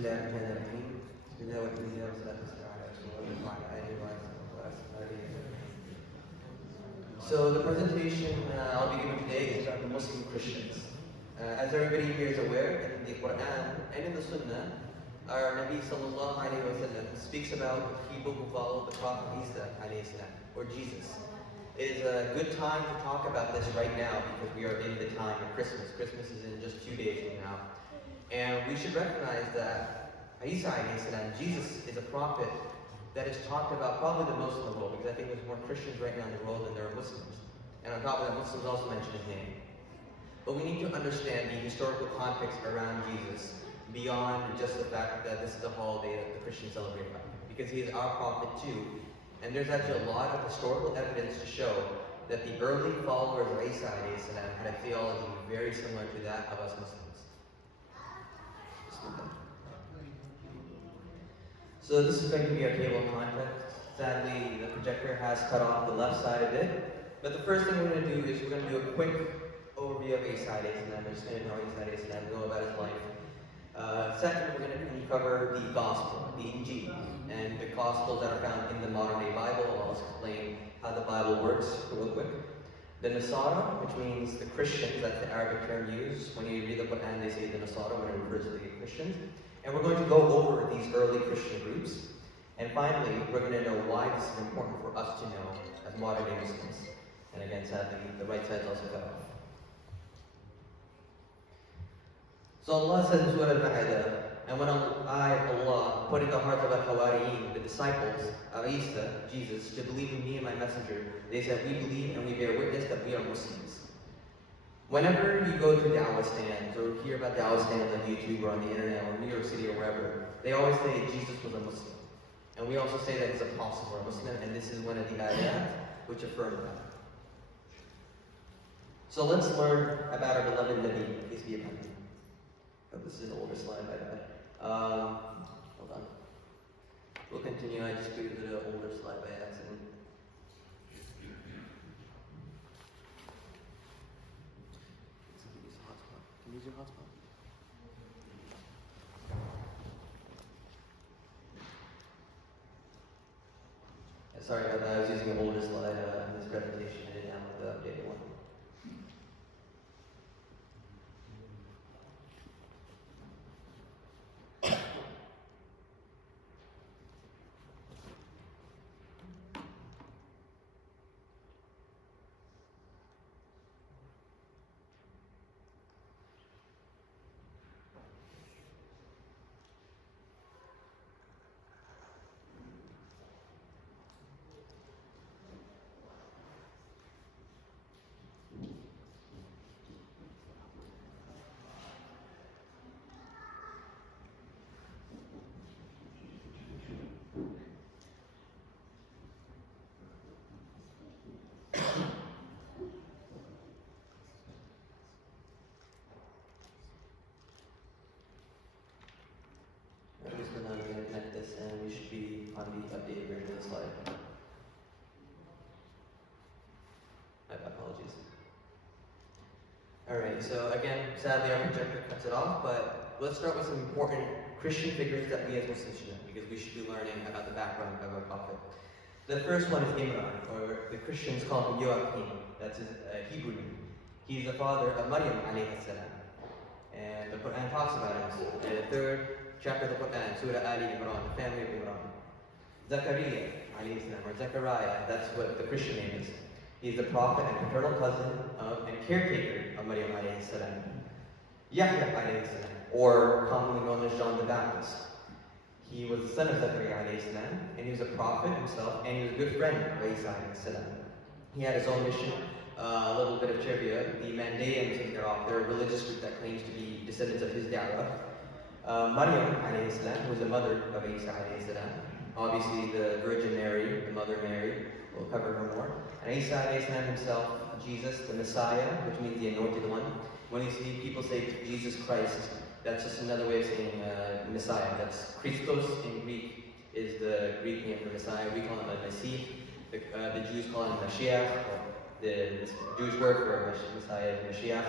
الله الرحمن الرحيم. بسم الله والحمد لله والصلاة والسلام على رسول الله وعلى آله وصحبه. So the presentation I'll be giving today is about the Muslim Christians. As everybody here is aware, in the Qur'an and in the Sunnah, our Nabi sallallahu alayhi wa sallam speaks about people who follow the Prophet Isa alayhi salam, or Jesus. It is a good time to talk about this right now because we are in the time of Christmas. Christmas is in just 2 days from now. And we should recognize that Isa alayhi salam, Jesus, is a prophet that is talked about probably the most in the world, because I think there's more Christians right now in the world than there are Muslims. And on top of that, Muslims also mention his name. But we need to understand the historical context around Jesus beyond just the fact that this is a holiday that the Christians celebrate about, because he is our prophet too. And there's actually a lot of historical evidence to show that the early followers of Isa alayhi salam had a theology very similar to that of us Muslims. So this is going to be our table of contents. Sadly, the projector has cut off the left side of it. But the first thing we're going to do is we're going to do a quick overview of Isa alayhi salam. We're just going to know Isa alayhi salam, know about his life. Second, we're going to cover the Gospel, the Injil, and the Gospels that are found in the modern-day Bible. I'll explain how the Bible works real quick. The Nasara, which means the Christians, that's the Arabic term used. When you read the Qur'an, they say the Nasara when it refers to the Christians. And we're going to go over these early Christian groups. And finally, we're going to know why this is important for us to know as modern-day Muslims. And again, sadly, the right side is also cut off. So Allah says in Surah Al-Ma'idah, and when Allah put in the hearts of Al-Hawariyin, the disciples of Isa, Jesus, to believe in me and my messenger, they said, we believe and we bear witness that we are Muslims. Whenever you go to dawah stands or hear about dawah stands on YouTube or on the internet or New York City or wherever, they always say Jesus was a Muslim. And we also say that he's a apostle or a Muslim, and this is one of the ayat which affirm that. So let's learn about our beloved Nabi, peace be upon him. Oh, this is an older slide, my bad. Hold on. We'll continue. I just created an older slide by accident. Can you use your hotspot? Sorry about that. I was using an older slide in this presentation. I didn't download the updated one. And we should be on the updated version of the slide. My apologies. Alright, so again, sadly our projector cuts it off, but let's start with some important Christian figures that we as Muslims should know, because we should be learning about the background of our prophet. The first one is Imran, or the Christians call him Joachim. That's his Hebrew name. He's the father of Maryam alayhi salam. And the Qur'an talks about him. In the third chapter of the Qur'an, Surah Ali Imran, the family of Imran. Zachariah, alayhi salam, or Zechariah, that's what the Christian name is. He's the prophet and paternal cousin of and caretaker of Maryam alayhi salam. Yahya alayhi salam, or commonly known as John the Baptist. He was the son of Zechariah alayhi salam, and he was a prophet himself, and he was a good friend of Isa alayhi salam. He had his own mission. A little bit of trivia, the Mandaeans, they're a religious group that claims to be descendants of his da'wah. Maryam alayhi salam was the mother of Isa alayhi salam. Obviously the Virgin Mary, the Mother Mary, we'll cover her more. And Isa alayhi salam himself, Jesus, the Messiah, which means the anointed one. When you see people say Jesus Christ, that's just another way of saying Messiah. That's Christos in Greek is the Greek name for Messiah. We call him Masih. The Jews call him Mashiach, or the Jewish word for Messiah is Mashiach.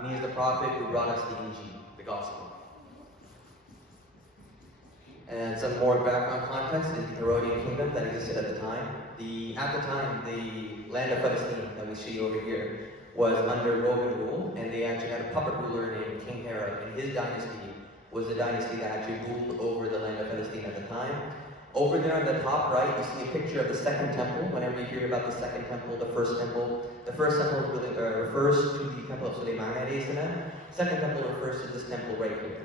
And he is the prophet who brought us the Injil, the Gospel. And some more background context is the Herodian kingdom that existed at the time. At the time, the land of Palestine that we see over here was under Roman rule, and they actually had a puppet ruler named King Herod, and his dynasty was the dynasty that actually ruled over the land of Palestine at the time. Over there on the top right, you see a picture of the Second Temple. Whenever you hear about the Second Temple, the First Temple really, refers to the Temple of Sulaiman alayhi salam. Second Temple refers to this temple right here.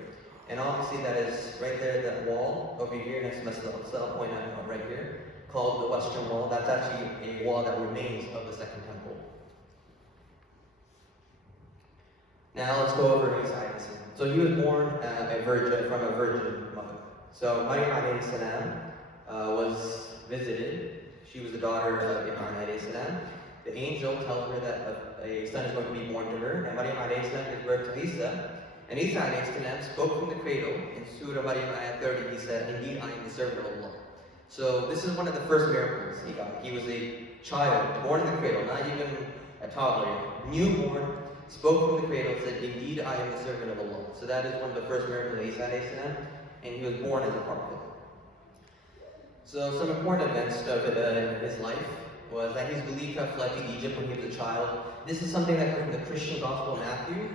And obviously that is right there, that wall over here next to Masjid al-Aqsa, I'll point out right here, called the Western Wall. That's actually a wall that remains of the Second Temple. Now let's go over Isa alayhi salam. So he was born from a virgin mother. So Maryam alayhi salam was visited. She was the daughter of Imran alayhi salam. The angel tells her that a son is going to be born to her, and Maryam alayhi salam gives birth to Isa. And Isa alayhi salam spoke from the cradle. In Surah Maryam ayah 30, he said, "Indeed, I am the servant of Allah." So this is one of the first miracles he got. He was a child, born in the cradle, not even a toddler, newborn, spoke from the cradle, said, "Indeed, I am the servant of Allah." So that is one of the first miracles of Isa alayhi salam, and he was born as a prophet. So some important events of in his life was that he's believed to have fled to Egypt when he was a child. This is something that comes from the Christian Gospel of Matthew.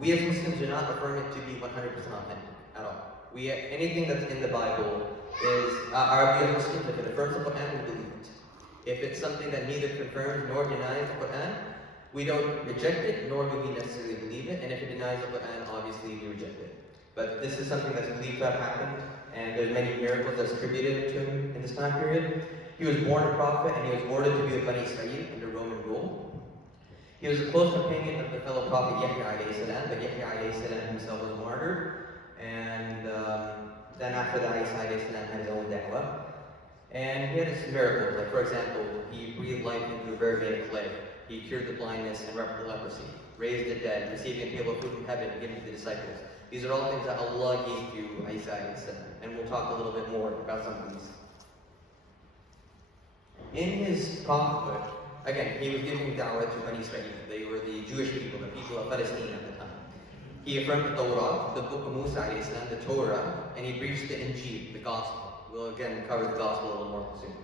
We as Muslims do not affirm it to be 100% authentic at all. Anything that's in the Bible is, our view as Muslims, if it affirms the Qur'an, we believe it. If it's something that neither confirms nor denies the Qur'an, we don't reject it, nor do we necessarily believe it. And if it denies the Qur'an, obviously we reject it. But this is something that's believed to have happened, and there's many miracles that's attributed to him in this time period. He was born a prophet, and he was ordered to be with Bani Israel under Roman rule. He was a close companion of the fellow prophet Yahya alayhi salam, but Yahya alayhi salam himself was martyred. And then after that, Isa alayhi salam had his own da'wah. And he had some miracles, like for example, he breathed life into a bird made of clay. He cured the blindness and repelled leprosy, raised the dead, receiving a table of food from heaven, and given to the disciples. These are all things that Allah gave to Isa alayhi salam. And we'll talk a little bit more about some of these. In his prophethood, again, he was giving da'wah to Bani Israel. They were the Jewish people, the people of Palestine at the time. He affirmed the Torah, the book of Musa alayhi salam, the Torah, and he preached the Injil, the gospel. We'll again cover the gospel a little more soon.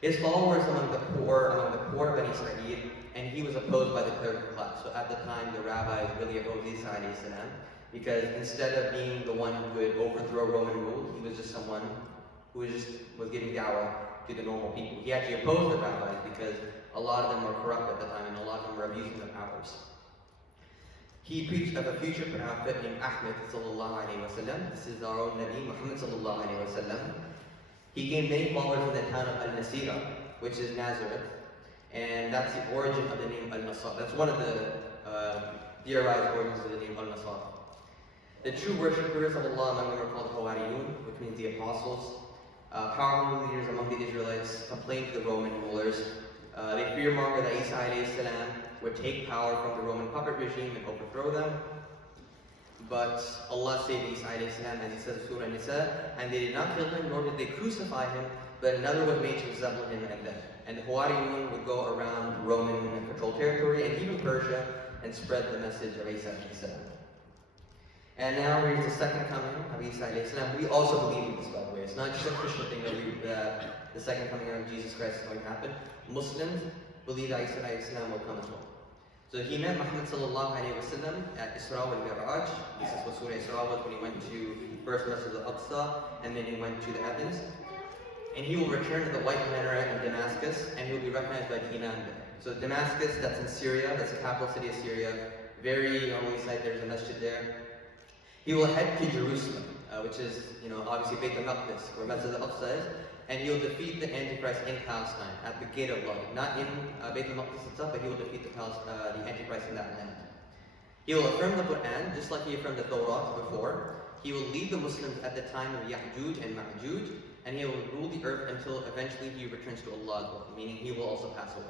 His followers among the poor of Bani Israel, and he was opposed by the clerical class. So at the time, the rabbis really opposed Isa alayhi salam, because instead of being the one who would overthrow Roman rule, he was just someone who was giving da'wah to the normal people. He actually opposed the rabbis because a lot of them were corrupt at the time, and a lot of them were abusing their powers. He preached of a future prophet named Ahmed sallallahu alaihi wasallam. This is our own Nabi Muhammad sallallahu alaihi wasallam. He gained many followers in the town of al-Nasira, which is Nazareth, and that's the origin of the name al-Nasar. That's one of the theorized origins of the name al-Nasar. The true worshippers of Allah among them are called Hawariyun, which means the apostles. Powerful leaders among the Israelites complained to the Roman rulers. They fearmongered that Isa alayhi salam would take power from the Roman puppet regime and overthrow them. But Allah saved Isa alayhi salam, as he says in Surah Nisa, and they did not kill him, nor did they crucify him, but another was made to resemble him and them. And the Hawariyun would go around Roman controlled territory and even Persia and spread the message of Isa alayhi salam. And now here's the second coming of Isa alayhi salam. We also believe in this, by the way. It's not just a Christian thing that the second coming of Jesus Christ is going to happen. Muslims believe that Isa alayhi salam will come as well. So he met Muhammad sallallahu alayhi wa sallam at Isra wal Mi'raj. This is what Surah Isra was, when he went to first Masjid al-Aqsa, and then he went to the heavens. And he will return to the white minaret in Damascus, and he will be recognized by the Imam there. So Damascus, that's in Syria, that's the capital city of Syria. Very on the side, there's a masjid there. He will head to Jerusalem, which is, obviously Beit al-Maqdis, where Masjid al-Aqsa is, and he will defeat the Antichrist in Palestine, at the gate of light. Not in Beit al-Maqdis itself, but he will defeat the Antichrist in that land. He will affirm the Qur'an, just like he affirmed the Torah before. He will lead the Muslims at the time of Ya'juj and Ma'juj, and he will rule the earth until eventually he returns to Allah, meaning he will also pass away.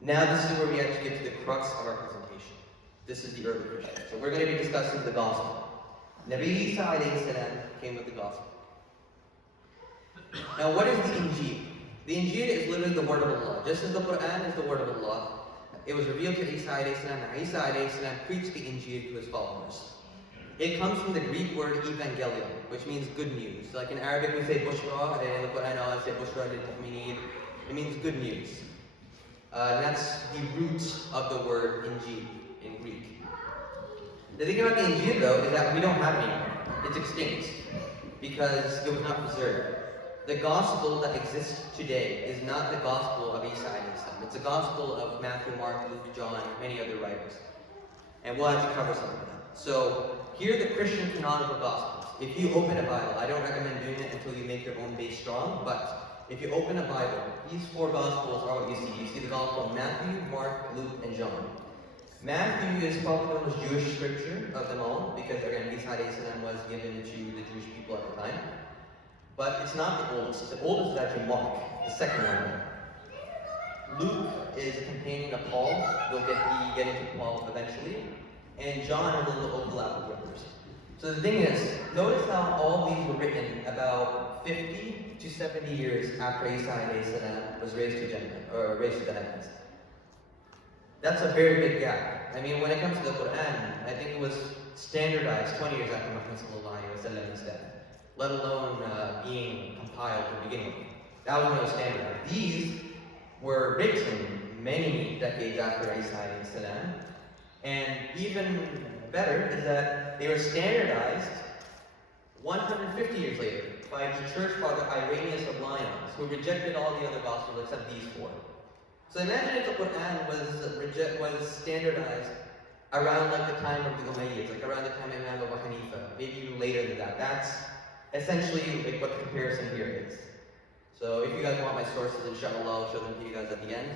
Now this is where we actually get to the crux of our presentation. This is the early Christians. So we're going to be discussing the gospel. Nabi Isa alayhi salam came with the gospel. Now what is the Injil? The Injil is literally the word of Allah. Just as the Qur'an is the word of Allah, it was revealed to Isa alayhi salam, and Isa alayhi salam preached the Injil to his followers. It comes from the Greek word evangelion, which means good news. Like in Arabic we say bushra, and in the Qur'an Allah say bushra lil mu'mineen. It means good news. That's the root of the word Injil in Greek. The thing about the Injil though is that we don't have it anymore. It's extinct because it was not preserved. The gospel that exists today is not the gospel of Isa alayhi salam. It's the gospel of Matthew, Mark, Luke, John, and many other writers. And we'll have to cover some of them. So here are the Christian canonical gospels. If you open a Bible, I don't recommend doing it until you make your own base strong, but if you open a Bible, these four gospels are what you see. You see the gospel of Matthew, Mark, Luke, and John. Matthew is probably the most Jewish scripture of them all, because again, Isa alayhi salam was given to the Jewish people at the time. But it's not the oldest. The oldest is actually Mark, the second one. Luke is a companion of Paul. We'll get into Paul eventually. And John has a little overlap with others. So the thing is, notice how all these were written about 50 to 70 years after Isa alayhi salam was raised to Jannah, or raised to the heavens. That's a very big gap. I mean, when it comes to the Qur'an, I think it was standardized 20 years after Muhammad sallallahu alayhi wa sallam's death, let alone being compiled to begin with. That was no standard. These were written many decades after Isa alayhi salam, and even better is that they were standardized 150 years later by the church father Irenaeus of Lyons, who rejected all the other gospels except these four. So imagine if the Qur'an was standardized around like the time of the Umayyads, like around the time of Imam Abu Hanifa, maybe even later than that. That's essentially like what the comparison here is. So if you guys want my sources, inshallah, I'll show them to you guys at the end.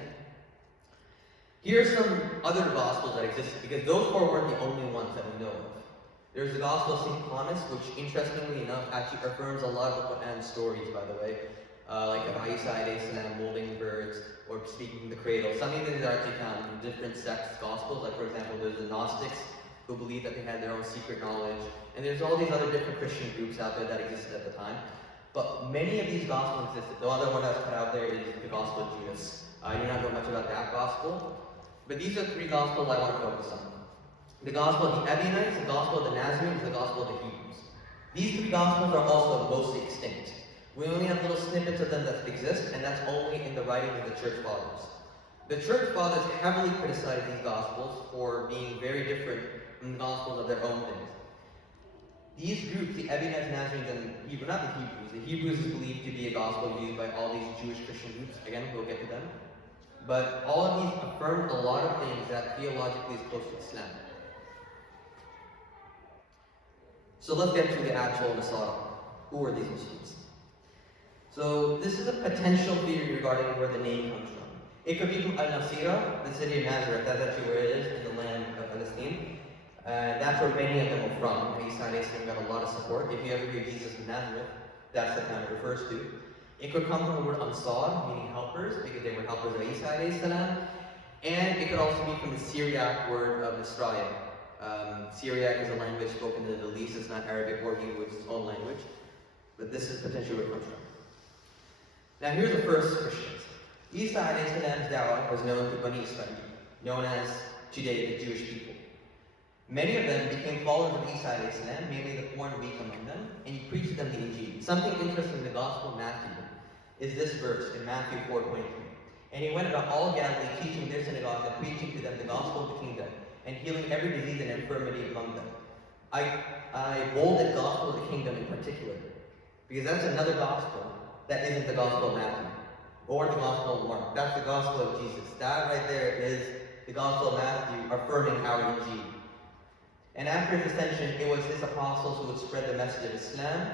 Here are some other gospels that existed, because those four weren't the only ones that we know of. There's the Gospel of St. Thomas, which interestingly enough actually affirms a lot of the Qur'an stories, by the way. Like about Isa alayhi salam molding birds, or speaking the cradle. Some of these are actually found in different sects' gospels. Like for example, there's the Gnostics, who believed that they had their own secret knowledge. And there's all these other different Christian groups out there that existed at the time. But many of these gospels existed. The other one that's put out there is the Gospel of Judas. I do not know much about that gospel. But these are three gospels I want to focus on. The Gospel of the Ebionites, the Gospel of the Nazarenes, and the Gospel of the Hebrews. These three gospels are also mostly extinct. We only have little snippets of them that exist, and that's only in the writings of the Church Fathers. The Church Fathers heavily criticized these gospels for being very different from the gospels of their own things. These groups, the Ebionites, Nazarenes, and Hebrews, not the Hebrews. The Hebrews is believed to be a gospel used by all these Jewish Christian groups. Again, we'll get to them. But all of these affirmed a lot of things that theologically is close to Islam. So let's get to the actual Nasara. Who are these Muslims? So this is a potential theory regarding where the name comes from. It could be from Al-Nasira, the city of Nazareth. That's actually where it is, in the land of Palestine. That's where many of them are from. Isa alayhi salam got a lot of support. If you ever hear Jesus of Nazareth, that's the town it refers to. It could come from the word Ansar, meaning helpers, because they were helpers of Isa alayhi salam. And it could also be from the Syriac word of Nisraya. Syriac is a language spoken in the Middle East. It's not Arabic or Hebrew, it's its own language. But this is potentially where it comes from. Now here's the first Christians. Isa alayhi salam's da'wah was known to Bani Israel, known as today the Jewish people. Many of them became followers of Isa alayhi salam, mainly the poor and weak among them, and he preached to them the Injil. Something interesting in the Gospel of Matthew is this verse in Matthew 4:23. And he went about all Galilee, teaching their synagogues and preaching to them the gospel of the kingdom, and healing every disease and infirmity among them. I bolded gospel of the kingdom in particular, because that's another gospel that isn't the Gospel of Matthew or the Gospel of Mark. That's the Gospel of Jesus. That right there is the Gospel of Matthew affirming our Injil. And after his ascension, it was his apostles who would spread the message of Islam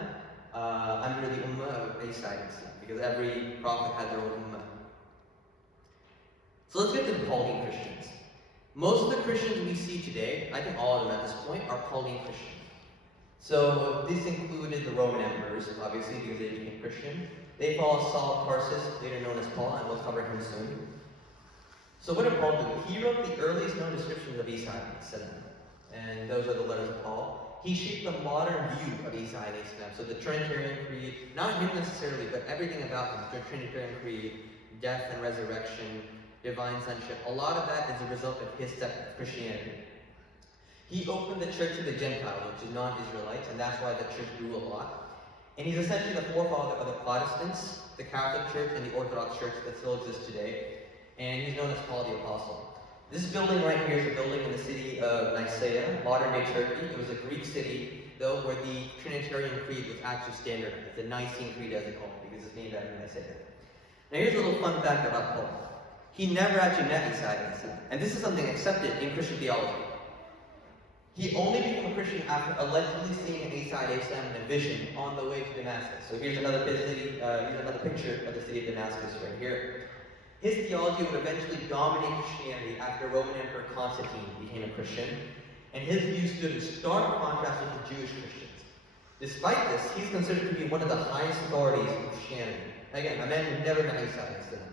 under the Ummah of Isa alayhi salam, because every prophet had their own Ummah. So let's get to the Pauline Christians. Most of the Christians we see today, I think all of them at this point, are Pauline Christians. So this included the Roman emperors, obviously, because they became Christian. They followed Saul of Tarsus, later known as Paul, and we'll cover him soon. So what did Paul do? He wrote the earliest known descriptions of Isa alayhi salam, and those are the letters of Paul. He shaped the modern view of Isa alayhi salam. So the Trinitarian Creed, not him necessarily, but everything about him, the Trinitarian Creed, death and resurrection, divine sonship, a lot of that is a result of his sect of Christianity. He opened the church to the Gentiles, which is non-Israelites, and that's why the church grew a lot. And he's essentially the forefather of the Protestants, the Catholic Church, and the Orthodox Church that still exists today. And he's known as Paul the Apostle. This building right here is a building in the city of Nicaea, modern-day Turkey. It was a Greek city, though, where the Trinitarian Creed was actually standardized. The Nicene Creed, as they call it, because it's named after Nicaea. Now here's a little fun fact about Paul. He never actually met Isa alayhi salam, and this is something accepted in Christian theology. He only became a Christian after allegedly seeing Isa alayhi salam in a vision on the way to Damascus. So here's another picture of the city of Damascus right here. His theology would eventually dominate Christianity after Roman Emperor Constantine became a Christian, and his views stood in stark contrast with the Jewish Christians. Despite this, he's considered to be one of the highest authorities in Christianity. Again, a man who never met Isa alayhi salam.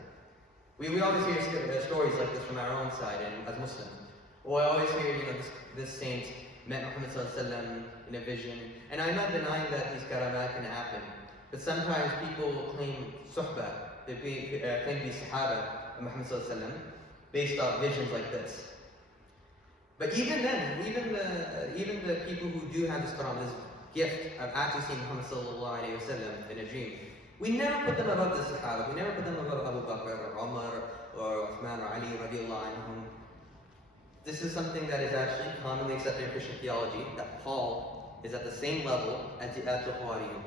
We always hear stories like this from our own side and as Muslims. Or I always hear, this saint met Muhammad sallallahu alaihi wasallam in a vision. And I'm not denying that these karamat can happen. But sometimes people will claim suhbah, they claim to be sahaba of Muhammad sallallahu alaihi wasallam based off visions like this. But even then, even the people who do have this Qur'an, this gift of actually seeing Muhammad sallallahu alaihi wasallam in a dream, we never put them above the Sahaba. We never put them above Abu Bakr or Umar or Uthman or Ali radiallahu anhum. This is something that is actually commonly accepted in Christian theology, that Paul is at the same level as the Al-Khawariyun.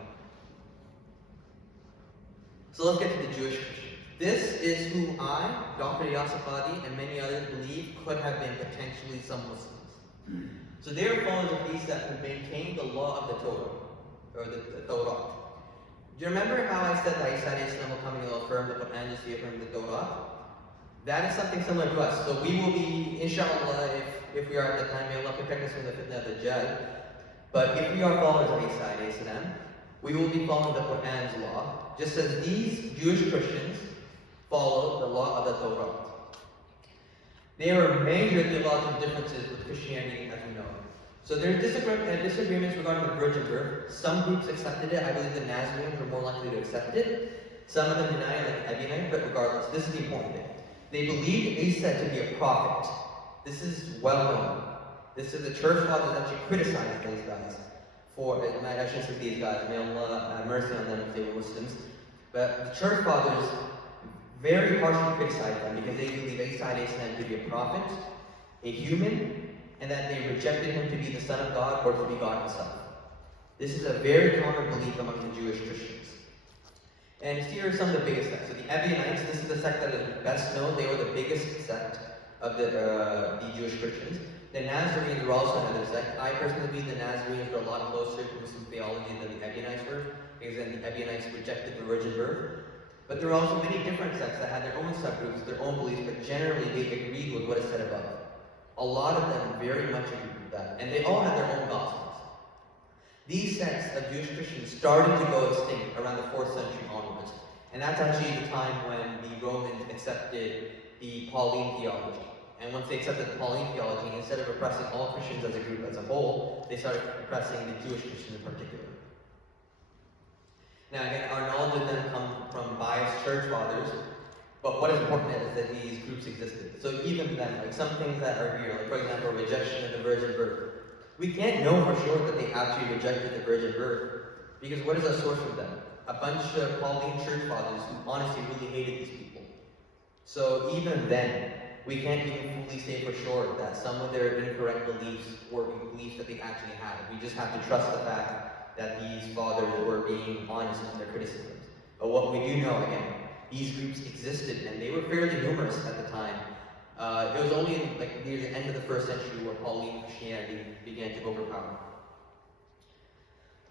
So let's get to the Jewish Christian. This is who I, Dr. Yasafadi, and many others believe could have been potentially some Muslims. So they are followers of Isa who maintain the law of the Torah, or the Torah. Do you remember how I said that Isa alayhi salam will come and he'll affirm the Qur'an just to affirm the Torah? That is something similar to us. So we will be, inshallah, if we are at the time, may Allah protect us from the fitna of the Dajjal. But if we are followers of Isa alayhi salam, we will be following the Qur'an's law, just as these Jewish Christians follow the law of the Torah. There are major theological differences with Christianity as we know. So there are disagreements regarding the virgin birth. Some groups accepted it. I believe the Nazarenes were more likely to accept it. Some of them deny it, like Ebionite, but regardless, this is the important thing. They believed Isa to be a prophet. This is well known. This is the church fathers actually criticized these guys for, and I shouldn't say these guys, may Allah have mercy on them if they were Muslims. But the church fathers very harshly criticized them because they believe Isa alayhi salam to be a prophet, a human, and that they rejected him to be the Son of God or to be God himself. This is a very common belief among the Jewish Christians. And here are some of the biggest sects. So the Ebionites, this is the sect that is best known. They were the biggest sect of the Jewish Christians. The Nazarenes were also another sect. I personally believe the Nazarenes were a lot closer to Muslim theology than the Ebionites were, because then the Ebionites rejected the virgin birth. But there are also many different sects that had their own subgroups, their own beliefs, but generally they agreed with what is said above. A lot of them very much agree with that, and they all had their own gospels. These sects of Jewish Christians started to go extinct around the 4th century onwards, and that's actually the time when the Romans accepted the Pauline theology. And once they accepted the Pauline theology, instead of oppressing all Christians as a group as a whole, they started oppressing the Jewish Christians in particular. Now again, our knowledge of them comes from biased church fathers, but what is important is that these groups existed. So even then, like some things that are here, like for example, rejection of the virgin birth, we can't know for sure that they actually rejected the virgin birth, because what is our source from them? A bunch of Pauline church fathers who honestly really hated these people. So even then, we can't even fully say for sure that some of their incorrect beliefs were beliefs that they actually had. We just have to trust the fact that these fathers were being honest in their criticisms. But what we do know, again, these groups existed and they were fairly numerous at the time. It was only near the end of the 1st century where Pauline Christianity began to overpower.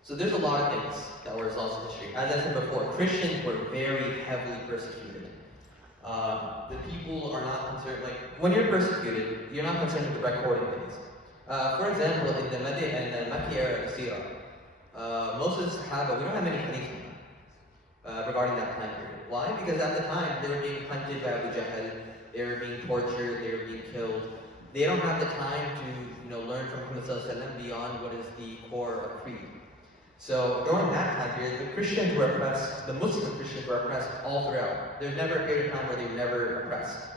So there's a lot of things that were lost in history. As I said before, Christians were very heavily persecuted. The people are not concerned, when you're persecuted, you're not concerned with the recording things. For example, in the Makki era of Sirah, most of the Sahaba, we don't have many hadith regarding that time period. Why? Because at the time, they were being hunted by Abu Jahl, they were being tortured, they were being killed. They don't have the time to learn from Muhammad sallallahu alaihi wasallam beyond what is the core of creed. So during that time period, the Christians were oppressed, the Muslim Christians were oppressed all throughout. There's never a period of time where they were never oppressed.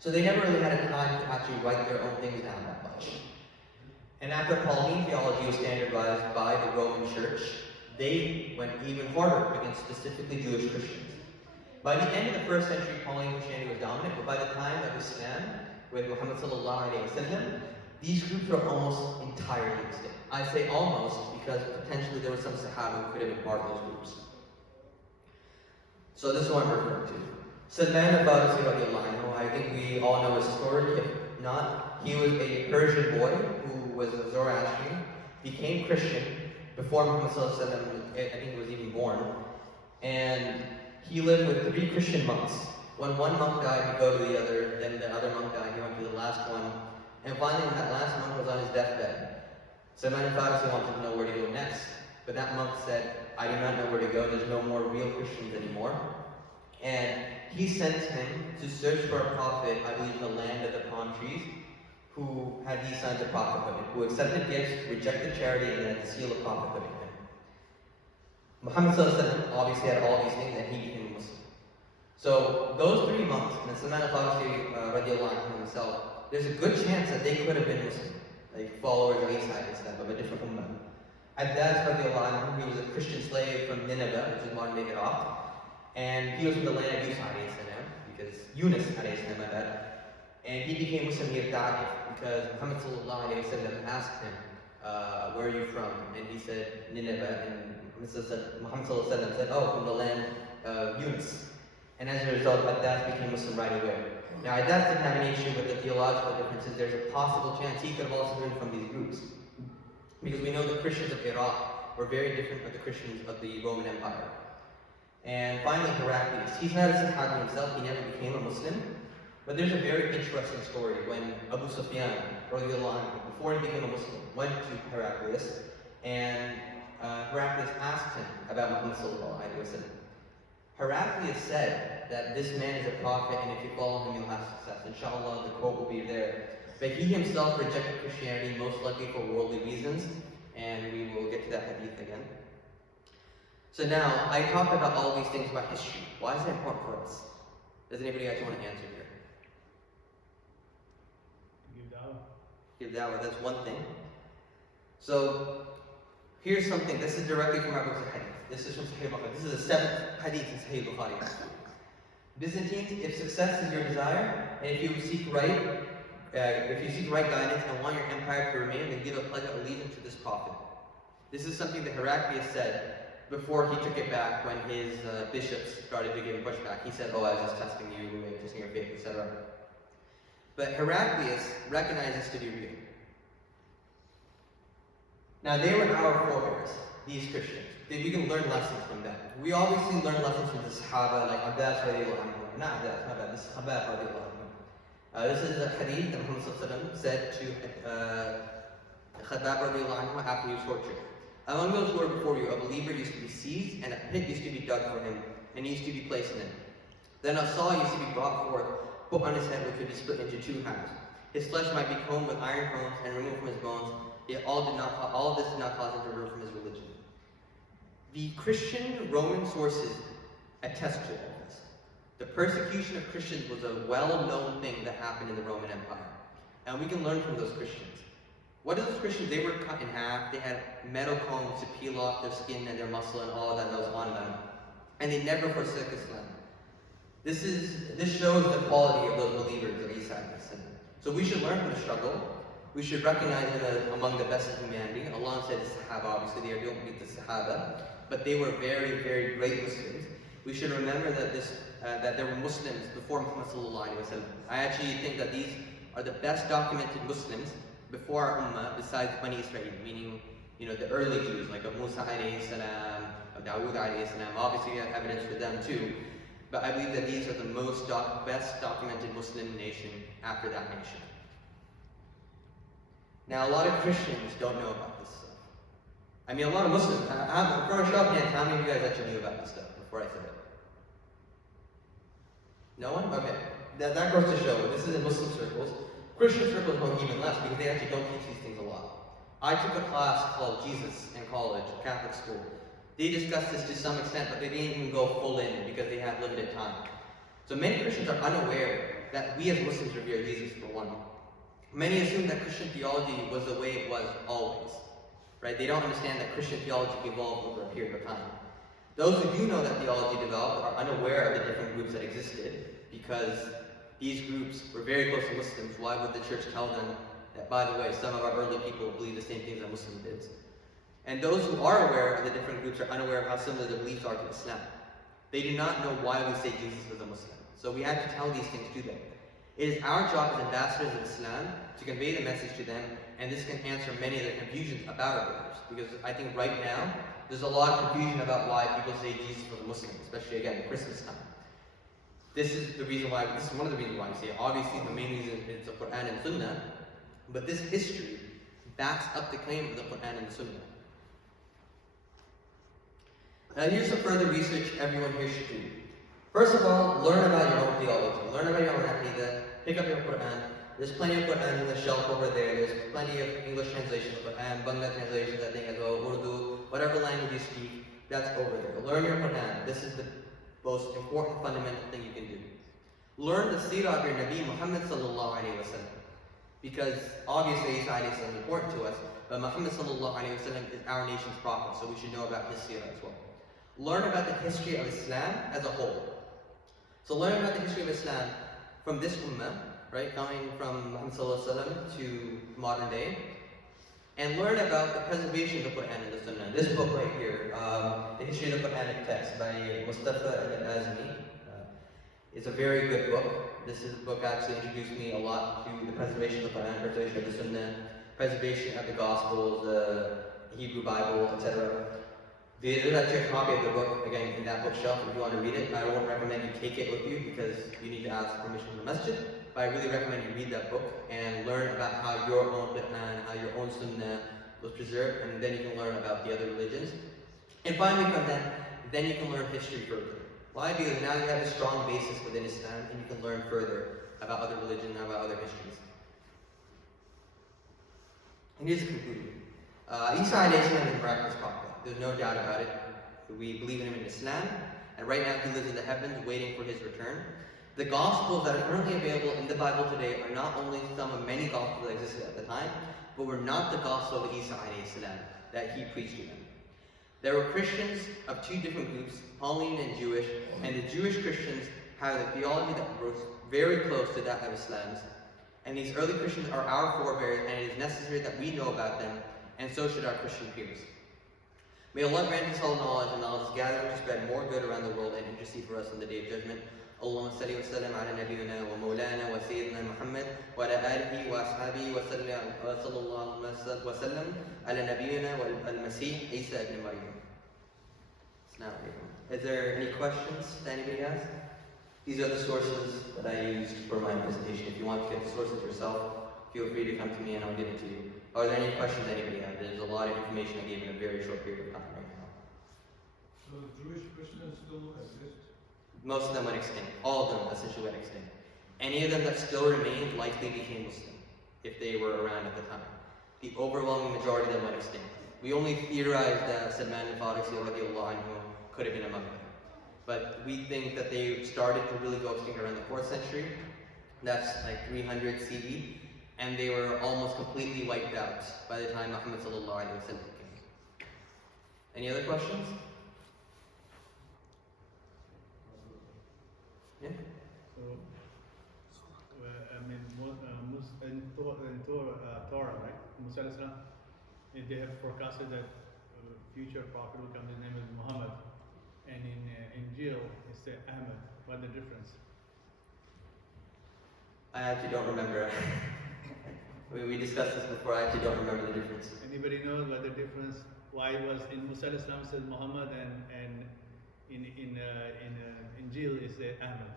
So they never really had a time to actually write their own things down that much. And after Pauline theology was standardized by the Roman Church, they went even harder against specifically Jewish Christians. By the end of the 1st century, Pauline Christianity was dominant, but by the time of Islam, with Muhammad sallallahu alaihi wasallam, these groups were almost entirely extinct. I say almost because potentially there were some Sahaba who could have been part of those groups. So this is what I'm referring to. Salman al-Farisi radiallahu anhu, I think we all know his story. If not, he was a Persian boy who was a Zoroastrian, became Christian before Muhammad sallallahu alaihi wasallam, I think, was even born. And he lived with 3 Christian monks. When one monk died, he'd go to the other, then the other monk died, he went to the last one. And finally, when that last monk was on his deathbed, Salman al-Farisi wanted to know where to go next. But that monk said, I do not know where to go, there's no more real Christians anymore. And he sent him to search for a prophet, I believe in the land of the palm trees, who had these signs of prophethood, who accepted gifts, rejected charity, and then had the seal of prophethood in him. Muhammad obviously had all these things, and he became a Muslim. So those 3 monks, and Salman al-Farisi radiallahu anhu himself, there's a good chance that they could have been Muslim, like followers of Isa of a different ummah. Abbas radiallahu anhu, he was a Christian slave from Nineveh, which is modern day Iraq, and he was from the land of Yusuf because Yunus my bad. And he became Muslim here because Muhammad sallallahu alaihi wasallam asked him, where are you from? And he said, Nineveh. And Muhammad sallallahu alaihi wasallam said, oh, from the land of Yunus. And as a result, Abbas became Muslim right away. Now, Abbas didn't have any issue with the theological differences. There's a possible chance he could have also been from these groups. Because we know the Christians of Iraq were very different from the Christians of the Roman Empire. And finally, Heraclius. He's not a Sahaba himself, he never became a Muslim. But there's a very interesting story when Abu Sufyan, before he became a Muslim, went to Heraclius, and Heraclius asked him about Muhammad sallallahu alaihi wasallam. Heraclius said that this man is a prophet, and if you follow him, you'll have success. Inshallah, the quote will be there. But he himself rejected Christianity, most likely for worldly reasons, and we will get to that hadith again. So now, I talked about all these things about history. Why is that important for us? Does anybody actually want to answer here? Give dawah, that's one thing. So, here's something. This is directly from our books of hadith. This is from Sahih Bukhari. This is the 7th hadith in Sahih Bukhari. Byzantines, if success is your desire, and if you seek right guidance and want your empire to remain, then give a pledge of allegiance to this prophet. This is something that Heraclius said before he took it back when his bishops started to give him pushback. He said, oh, I was just testing you, testing your faith, etc. But Heraclius recognized this to be real. Now, they were our forebears, these Christians. We can learn lessons from them. We obviously learn lessons from the Sahaba, like Abbas radiallahu anhu. Not Abbas, not bad. This is Khabbab radiallahu anhu. This is a hadith that Muhammad said to Khabbab radiallahu anhu after he was tortured. Among those who were before you, a believer used to be seized, and a pit used to be dug for him, and he used to be placed in it. Then a saw used to be brought forth, put on his head, which would be split into 2 halves. His flesh might be combed with iron combs and removed from his bones, yet all of this did not cause him to remove from his religion. The Christian Roman sources attest to all this. The persecution of Christians was a well-known thing that happened in the Roman Empire. And we can learn from those Christians. What are those Christians? They were cut in half. They had metal combs to peel off their skin and their muscle and all of that was on them. And they never forsook Islam. This shows the quality of those believers of Isa. So we should learn from the struggle. We should recognize them as among the best of humanity. Alongside the Sahaba, obviously they don't beat the Sahaba, but they were very, very great Muslims. We should remember that that there were Muslims before Muhammad sallallahu alaihi wasallam. I actually think that these are the best documented Muslims before our ummah, besides Bani Israel, meaning the early Jews like Musa alayhi salam, Dawood alayhi salam. Obviously, we have evidence for them too. But I believe that these are the best documented Muslim nation after that nation. Now, a lot of Christians don't know about this stuff. I mean, a lot of Muslims. For a show of hands, how many of you guys actually knew about this stuff before I said it? No one? Okay. That goes to show, this is in Muslim circles. Christian circles know even less because they actually don't teach these things a lot. I took a class called Jesus in college, Catholic school. They discussed this to some extent, but they didn't even go full in because they had limited time. So many Christians are unaware that we as Muslims revere Jesus for one. Many assume that Christian theology was the way it was always, right? They don't understand that Christian theology evolved over a period of time. Those who do know that theology developed are unaware of the different groups that existed, because these groups were very close to Muslims. Why would the church tell them that, by the way, some of our early people believe the same things that Muslims did? And those who are aware of the different groups are unaware of how similar the beliefs are to Islam. They do not know why we say Jesus was a Muslim. So we have to tell these things to them. It is our job as ambassadors of Islam to convey the message to them, and this can answer many of their confusions about our beliefs. Because I think right now, there's a lot of confusion about why people say Jesus was a Muslim, especially again at Christmas time. This is one of the reasons why I say it. Obviously the main reason is the Qur'an and Sunnah, but this history backs up the claim of the Qur'an and the Sunnah. Now here's some further research everyone here should do. First of all, learn about your own theology. Learn about your own aqidah. Pick up your Qur'an. There's plenty of Qur'an on the shelf over there. There's plenty of English translations of Qur'an, Bangla translations I think as well, Urdu, whatever language you speak, that's over there. Learn your Qur'an. This is the most important fundamental thing you can do. Learn the seerah of your Nabi Muhammad sallallahu alayhi wa sallam. Because obviously Isa alayhi salam is important to us, but Muhammad sallallahu alayhi wa sallam is our nation's prophet, so we should know about his seerah as well. Learn about the history of Islam as a whole. So learn about the history of Islam from this ummah, right, coming from Muhammad sallallahu alayhi wa sallam to modern day, and learn about the preservation of the Qur'an and the Sunnah. This book right here, The History of the Quranic Text by Mustafa al-Azmi, is a very good book. This book actually introduced me a lot to the preservation of the Qur'an, preservation of the Sunnah, preservation of the Gospels, the Hebrew Bible, etc. There's actually a copy of the book, again, in that bookshelf if you want to read it. I won't recommend you take it with you because you need to ask permission from the masjid. But I really recommend you read that book and learn about how your own Qur'an, how your own Sunnah was preserved, and then you can learn about the other religions. And finally from then you can learn history further. Why? Because now you have a strong basis within Islam and you can learn further about other religions and about other histories. And here's the conclusion. Isa alayhi salam is a miraculous prophet. There's no doubt about it. We believe in him in Islam, and right now he lives in the heavens waiting for his return. The Gospels that are currently available in the Bible today are not only some of many Gospels that existed at the time, but were not the Gospel of Isa alayhi salam that he preached to them. There were Christians of two different groups, Pauline and Jewish, and the Jewish Christians had a theology that was very close to that of Islam's. And these early Christians are our forebears, and it is necessary that we know about them, and so should our Christian peers. May Allah grant us all knowledge, and allow us gathering to spread more good around the world and intercede for us on the Day of Judgment. اللهم صل وسلم على نبينا ومولانا وسيدنا محمد وعلى آله وأصحابه وصلى الله وسلم على نبينا والمسيح عيسى ابن مريم. Is there any questions that anybody has? These are the sources that I used for my presentation. If you want to get the sources yourself, feel free to come to me and I'll give it to you. Are there any questions anybody has? There's a lot of information I gave in a very short period of time right now. So Jewish Christians still exist? Most of them went extinct. All of them essentially went extinct. Any of them that still remained likely became Muslim, if they were around at the time. The overwhelming majority of them went extinct. We only theorized that Salman al-Farisi radiallahu anhu could have been among them. But we think that they started to really go extinct around the 4th century. That's like 300 CE. And they were almost completely wiped out by the time Muhammad sallallahu alaihi wasallam came. Any other questions? Yeah? So, I mean, in Torah, right? Musa alayhi salam, they have forecasted that future prophet will come. His name is Muhammad, and in Injil it's Ahmed. What's the difference? I actually don't remember. we discussed this before. I actually don't remember the difference. Anybody knows what the difference? Why was in Musa alayhi salam says Muhammad and in Injil is Ahmed?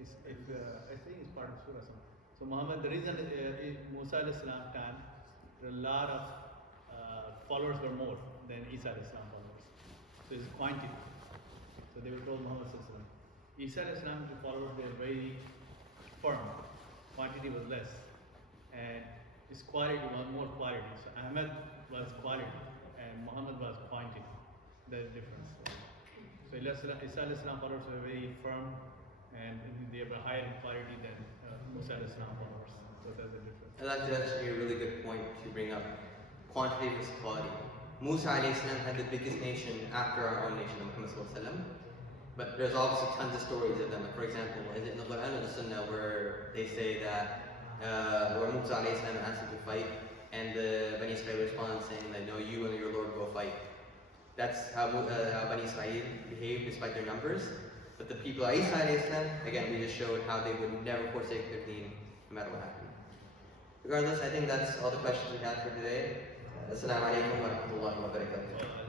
I think it's part of Surah. So Muhammad, the reason is Musa alayhi salam time, there are a lot of followers were more than Isa alayhi salam followers. So it's quantity. So they were told Muhammad sallallahu alaihi wasallam. Isa alayhi salam's followers were very firm. Quantity was less, and his quality was more quality. So Ahmed was quality, and Muhammad was quantity. There's a difference. So Isa alayhi salam followers were very firm, and they have a higher priority than Musa alayhi salam followers. So that's the difference. And that's actually a really good point to bring up. Quantity versus quality. Musa alayhi salam had the biggest nation after our own nation, Muhammad sallallahu alaihi wasallam. But there's obviously tons of stories of them. Like for example, is it in the Qur'an or the Sunnah where they say that where Musa alayhi salam asked him to fight, and the Bani Israel responds saying that no, you and your Lord go fight. That's how Bani Israel behaved despite their numbers. But the people of Isa alayhi salam, again, we just showed how they would never forsake their deen, no matter what happened. Regardless, I think that's all the questions we have for today. Assalamu alaikum wa rahmatullahi wa barakatuh.